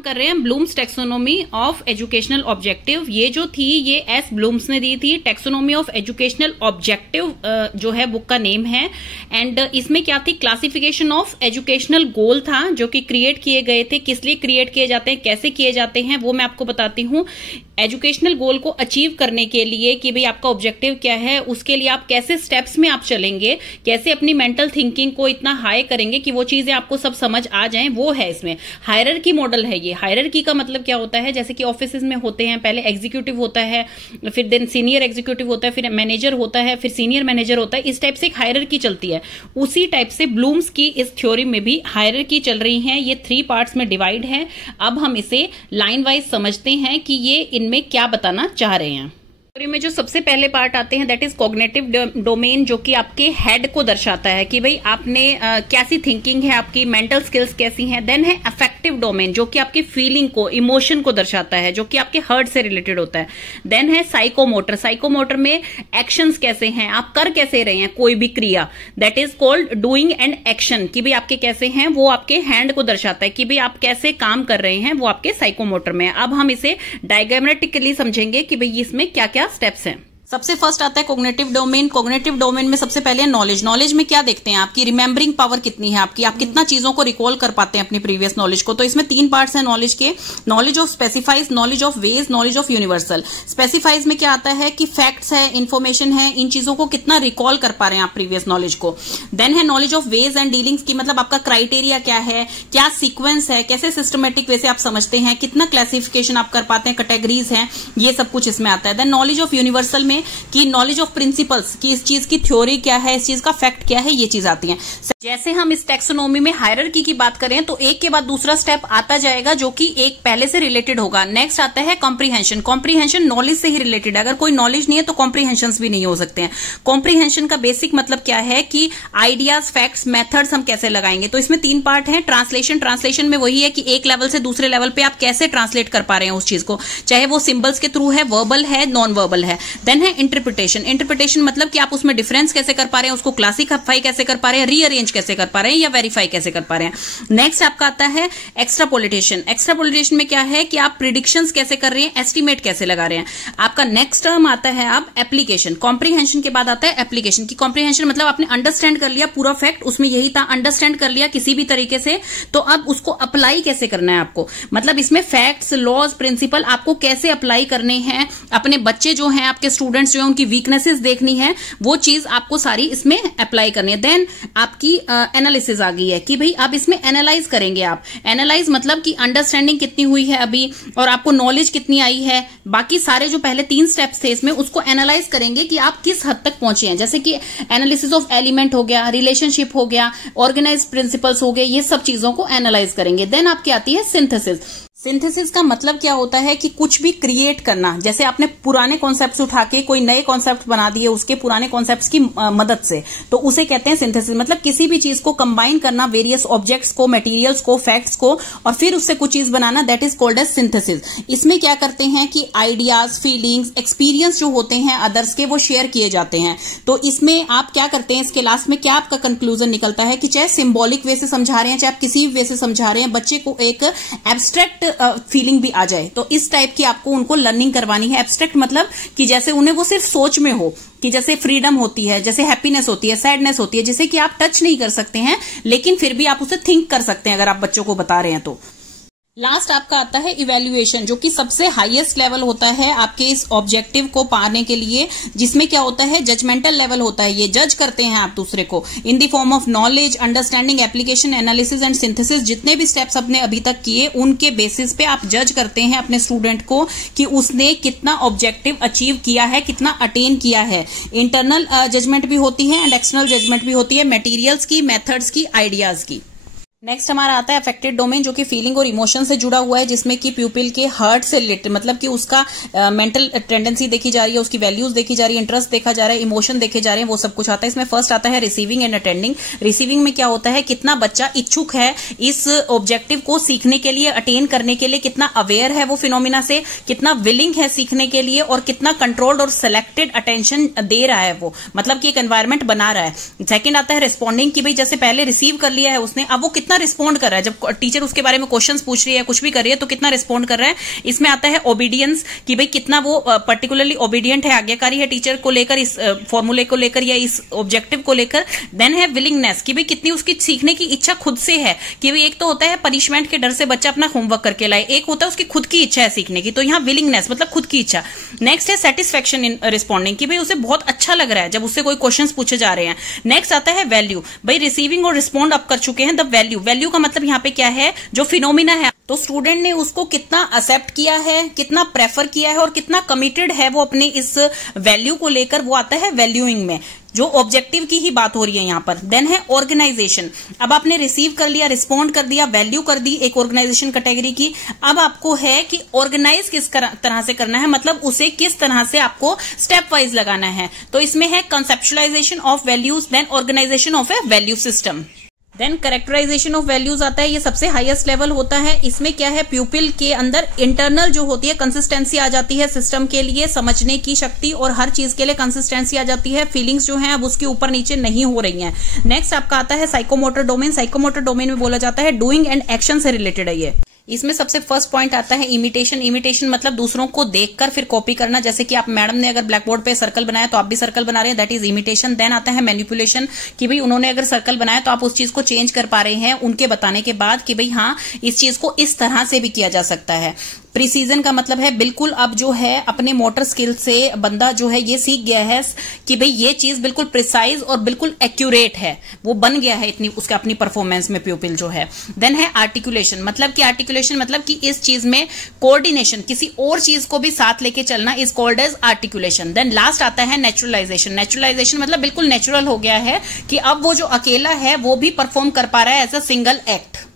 हम कर रहे हैं Bloom's taxonomy of educational objective. ये जो थी ये एस ब्लूम्स ने दी थी। टेक्सोनोमी ऑफ एजुकेशनल ऑब्जेक्टिव जो है बुक का नेम है। एंड इसमें क्या थी, क्लासिफिकेशन ऑफ एजुकेशनल गोल था जो कि क्रिएट किए गए थे। किस लिए क्रिएट किए जाते हैं, कैसे किए जाते हैं, वो मैं आपको बताती हूँ। एजुकेशनल गोल को अचीव करने के लिए कि भाई आपका ऑब्जेक्टिव क्या है, उसके लिए आप कैसे स्टेप्स में आप चलेंगे, कैसे अपनी मेंटल थिंकिंग को इतना हाई करेंगे कि वो चीजें आपको सब समझ आ जाएं, वो है इसमें। हायरार्की मॉडल है ये। हायरार्की का मतलब क्या होता है, जैसे कि ऑफिसेज में होते हैं, पहले एग्जीक्यूटिव होता है, फिर देन सीनियर एग्जीक्यूटिव होता है, फिर मैनेजर होता है, फिर सीनियर मैनेजर होता है। इस टाइप से एक हायरार्की चलती है। उसी टाइप से ब्लूम्स की इस थ्योरी में भी हायरार्की चल रही है। ये 3 पार्ट्स में डिवाइड है। अब हम इसे लाइन वाइज समझते हैं कि ये इनमें क्या बताना चाह रहे हैं। में जो सबसे पहले पार्ट आते हैं दैट इज कॉग्निटिव डोमेन, जो कि आपके हेड को दर्शाता है कि भाई आपने कैसी थिंकिंग है, आपकी मेंटल स्किल्स कैसी हैं। देन है अफेक्टिव डोमेन जो कि आपकी फीलिंग को, इमोशन को दर्शाता है, जो कि आपके हार्ट से रिलेटेड होता है। देन है साइकोमोटर। साइकोमोटर में एक्शंस कैसे हैं, आप कर कैसे रहे हैं कोई भी क्रिया, that is called doing and action, कि भाई आपके कैसे हैं, वो आपके हैंड को दर्शाता है कि भाई आप कैसे काम कर रहे हैं, वो आपके साइकोमोटर में है। अब हम इसे डायग्रामेटिकली समझेंगे कि भाई इसमें क्या क्या स्टेप्स हैं। सबसे फर्स्ट आता है कॉग्निटिव डोमेन। कॉग्निटिव डोमेन में सबसे पहले नॉलेज। नॉलेज में क्या देखते हैं, आपकी रिमेंबरिंग पावर कितनी है, आपकी आप कितना चीजों को रिकॉल कर पाते हैं अपनी प्रीवियस नॉलेज को। तो इसमें 3 पार्ट्स हैं नॉलेज के। Knowledge of specifies, knowledge of ways, knowledge of universal. Specifies में क्या आता है कि फैक्ट्स है, इन्फॉर्मेशन है, इन चीजों को कितना रिकॉल कर पा रहे हैं आप प्रीवियस नॉलेज को। देन है knowledge of ways and dealings की, मतलब आपका क्राइटेरिया क्या है, क्या सीक्वेंस है, कैसे सिस्टमेटिक वे से आप समझते हैं, कितना क्लासिफिकेशन आप कर पाते हैं, कैटेगरीज हैं, ये सब कुछ इसमें आता है। देन नॉलेज ऑफ यूनिवर्सल में कि नॉलेज ऑफ प्रिंसिपल्स की, इस चीज की थ्योरी क्या है, इस चीज का फैक्ट क्या है, ये चीज आती है। जैसे हम इस टेक्सोनोमी में हायरार्की की बात करें तो एक के बाद दूसरा स्टेप आता जाएगा जो कि एक पहले से रिलेटेड होगा। नेक्स्ट आता है कॉम्प्रीहेंशन। कॉम्प्रीहेंशन नॉलेज से ही रिलेटेड है। अगर कोई नॉलेज नहीं है तो कॉम्प्रीहेंशन भी नहीं हो सकते हैं। कॉम्प्रीहेंशन का बेसिक मतलब क्या है कि आइडियाज, फैक्ट्स, मेथड्स हम कैसे लगाएंगे। तो इसमें 3 पार्ट है। ट्रांसलेशन। ट्रांसलेशन में वही है कि एक लेवल से दूसरे लेवल पे आप कैसे ट्रांसलेट कर पा रहे हैं उस चीज को, चाहे वो सिंबल्स के थ्रू है, वर्बल है, नॉन वर्बल है। देन है इंटरप्रिटेशन। इंटरप्रिटेशन मतलब कि आप उसमें डिफरेंस कैसे कर पा रहे हैं, उसको क्लासिफाई कैसे कर पा रहे हैं, रीअरेंज कैसे कर पा रहे हैं, या वेरीफाई कैसे कर पा रहे हैं। नेक्स्ट आपका आता है एक्स्ट्रापोलेटेशन। एक्स्ट्रापोलेटेशन में क्या है कि आप प्रिडिक्शंस कैसे कर रहे हैं, एस्टिमेट कैसे लगा रहे हैं। आपका नेक्स्ट टर्म आता है आप एप्लीकेशन। कॉम्प्रीहेंशन के बाद आता है एप्लीकेशन की। कॉम्प्रीहेंशन मतलब आपने अंडरस्टैंड कर लिया पूरा फैक्ट, उसमें यही था, अंडरस्टैंड कर लिया किसी भी तरीके से, तो अब उसको अप्लाई कैसे करना है आपको। मतलब इसमें फैक्ट्स, लॉज, प्रिंसिपल आपको कैसे अप्लाई करने हैं। अपने बच्चे जो हैं, आपके स्टूडेंट्स जो हैं, उनकी वीकनेसेस देखनी है, वो चीज आपको सारी इसमें अप्लाई करनी है। देन आपकी एनालिसिस आ गई है कि भाई आप इसमें एनालाइज करेंगे। आप एनालाइज मतलब कि अंडरस्टैंडिंग कितनी हुई है अभी, और आपको नॉलेज कितनी आई है। बाकी सारे जो पहले 3 स्टेप्स थे इसमें, उसको एनालाइज करेंगे कि आप किस हद तक पहुंचे हैं। जैसे कि एनालिसिस ऑफ एलिमेंट हो गया, रिलेशनशिप हो गया, ऑर्गेनाइज प्रिंसिपल्स हो गए, ये सब चीजों को एनालाइज करेंगे। देन आपकी आती है सिंथेसिस। सिंथेसिस का मतलब क्या होता है कि कुछ भी क्रिएट करना। जैसे आपने पुराने कॉन्सेप्ट्स उठा के कोई नए कॉन्सेप्ट बना दिए उसके पुराने कॉन्सेप्ट्स की मदद से, तो उसे कहते हैं सिंथेसिस। मतलब किसी भी चीज को कंबाइन करना, वेरियस ऑब्जेक्ट्स को, मटेरियल्स को, फैक्ट्स को, और फिर उससे कुछ चीज बनाना, that is called as synthesis. इसमें क्या करते हैं कि आइडियाज, फीलिंग्स, एक्सपीरियंस जो होते हैं अदर्स के, वो शेयर किए जाते हैं। तो इसमें आप क्या करते हैं, इसके लास्ट में क्या आपका कंक्लूजन निकलता है कि चाहे सिंबॉलिक वे से समझा रहे हैं, चाहे आप किसी वे से समझा रहे हैं, बच्चे को एक एब्स्ट्रैक्ट फीलिंग भी आ जाए। तो इस टाइप की आपको उनको लर्निंग करवानी है। एब्स्ट्रैक्ट मतलब कि जैसे उन्हें वो सिर्फ सोच में हो, कि जैसे फ्रीडम होती है, जैसे हैप्पीनेस होती है, सैडनेस होती है, जिसे कि आप टच नहीं कर सकते हैं, लेकिन फिर भी आप उसे थिंक कर सकते हैं अगर आप बच्चों को बता रहे हैं तो। लास्ट आपका आता है इवैल्यूएशन, जो कि सबसे हाईएस्ट लेवल होता है आपके इस ऑब्जेक्टिव को पाने के लिए, जिसमें क्या होता है, जजमेंटल लेवल होता है। ये जज करते हैं आप दूसरे को in the form of knowledge, understanding, application, analysis and synthesis. जितने भी स्टेप्स आपने अभी तक किए, उनके बेसिस पे आप जज करते हैं अपने स्टूडेंट को कि उसने कितना ऑब्जेक्टिव अचीव किया है, कितना अटेन किया है। इंटरनल जजमेंट भी होती है एंड एक्सटर्नल जजमेंट भी होती है, मटेरियल्स की, मेथड्स की, आइडियाज की। नेक्स्ट हमारा आता है अफेक्टेड डोमेन, जो कि फीलिंग और इमोशन से जुड़ा हुआ है, जिसमें कि प्यूपिल के हार्ट से रिलेटेड, मतलब कि उसका मेंटल टेंडेंसी देखी जा रही है, उसकी वैल्यूज देखी जा रही है, इंटरेस्ट देखा जा रहा है, इमोशन देखे जा रहे हैं, वो सब कुछ आता है इसमें। फर्स्ट आता है रिसीविंग एंड अटेंडिंग। रिसीविंग में क्या होता है, कितना बच्चा इच्छुक है इस ऑब्जेक्टिव को सीखने के लिए, अटेन करने के लिए, कितना अवेयर है वो फिनोमिना से, कितना विलिंग है सीखने के लिए, और कितना कंट्रोल्ड और सिलेक्टेड अटेंशन दे रहा है वो, मतलब कि एक एनवायरमेंट बना रहा है। सेकंड आता है रिस्पॉन्डिंग, कि भाई जैसे पहले रिसीव कर लिया है उसने, अब वो कितना कितना रिस्पॉन्ड कर रहा है, जब टीचर उसके बारे में क्वेश्चंस पूछ रही है, कुछ भी कर रही है, तो कितना रिस्पॉन्ड कर रहा है। इसमें आता है ओबीडियंस, कि भाई कितना वो पर्टिकुलरली ओबीडियंट है, आज्ञाकारी है टीचर को लेकर, इस फॉर्मूले को लेकर या इस ऑब्जेक्टिव को लेकर। देन है विलिंगनेस, कि भाई कितनी उसकी सीखने की इच्छा खुद से है, कि भाई एक तो होता है पनिशमेंट के डर से बच्चा अपना होमवर्क करके लाए, एक होता है उसकी खुद की इच्छा है सीखने की, तो यहाँ विलिंगनेस मतलब खुद की इच्छा। नेक्स्ट है सेटिस्फेक्शन इन रिस्पॉन्डिंग, कि भाई उसे बहुत अच्छा लग रहा है जब उससे कोई क्वेश्चंस पूछे जा रहे हैं। नेक्स्ट आता है वैल्यू, भाई रिसीविंग और रिस्पॉन्ड अप कर चुके हैं द वैल्यू। वैल्यू का मतलब यहाँ पे क्या है, जो फिनोमिना है, तो स्टूडेंट ने उसको कितना एक्सेप्ट किया है, कितना प्रेफर किया है और कितना कमिटेड है वो अपने इस वैल्यू को लेकर, वो आता है वैल्यूइंग में, जो ऑब्जेक्टिव की ही बात हो रही है यहाँ पर। देन है ऑर्गेनाइजेशन, अब आपने रिसीव कर लिया, रिस्पॉन्ड कर दिया, वैल्यू कर दी एक ऑर्गेनाइजेशन कैटेगरी की, अब आपको है कि ऑर्गेनाइज किस तरह से करना है, मतलब उसे किस तरह से आपको स्टेप वाइज लगाना है। तो इसमें है conceptualisation of values, then organisation of a value system, then characterisation of values आता है, ये सबसे हाईएस्ट लेवल होता है। इसमें क्या है, प्यूपिल के अंदर इंटरनल जो होती है कंसिस्टेंसी आ जाती है, सिस्टम के लिए समझने की शक्ति और हर चीज के लिए कंसिस्टेंसी आ जाती है। फीलिंग्स जो हैं अब उसके ऊपर नीचे नहीं हो रही हैं। नेक्स्ट आपका आता है साइकोमोटर डोमेन। साइकोमोटर डोमेन में बोला जाता है डूइंग एंड एक्शन से रिलेटेड है ये। इसमें सबसे फर्स्ट पॉइंट आता है इमिटेशन। इमिटेशन मतलब दूसरों को देखकर फिर कॉपी करना, जैसे कि आप मैडम ने अगर ब्लैक बोर्ड पे सर्कल बनाया तो आप भी सर्कल बना रहे हैं, दैट इज इमिटेशन। देन आता है मैनिपुलेशन, कि भाई उन्होंने अगर सर्कल बनाया तो आप उस चीज को चेंज कर पा रहे हैं उनके बताने के बाद, कि भाई हाँ इस चीज को इस तरह से भी किया जा सकता है। प्रिसीजन का मतलब है बिल्कुल अब जो है अपने मोटर स्किल से बंदा जो है ये सीख गया है कि भाई ये चीज बिल्कुल प्रिसाइज और बिल्कुल एक्यूरेट है, वो बन गया है इतनी उसका अपनी परफॉर्मेंस में प्यूपिल जो है। देन है आर्टिकुलेशन, मतलब कि आर्टिकुलेशन मतलब कि इस चीज में कोऑर्डिनेशन, किसी और चीज को भी साथ लेके चलना is called as articulation. Then last आता है नेचुरलाइजेशन। नेचुरलाइजेशन मतलब बिल्कुल नेचुरल हो गया है कि अब वो जो अकेला है वो भी परफॉर्म कर पा रहा है एज अ सिंगल एक्ट।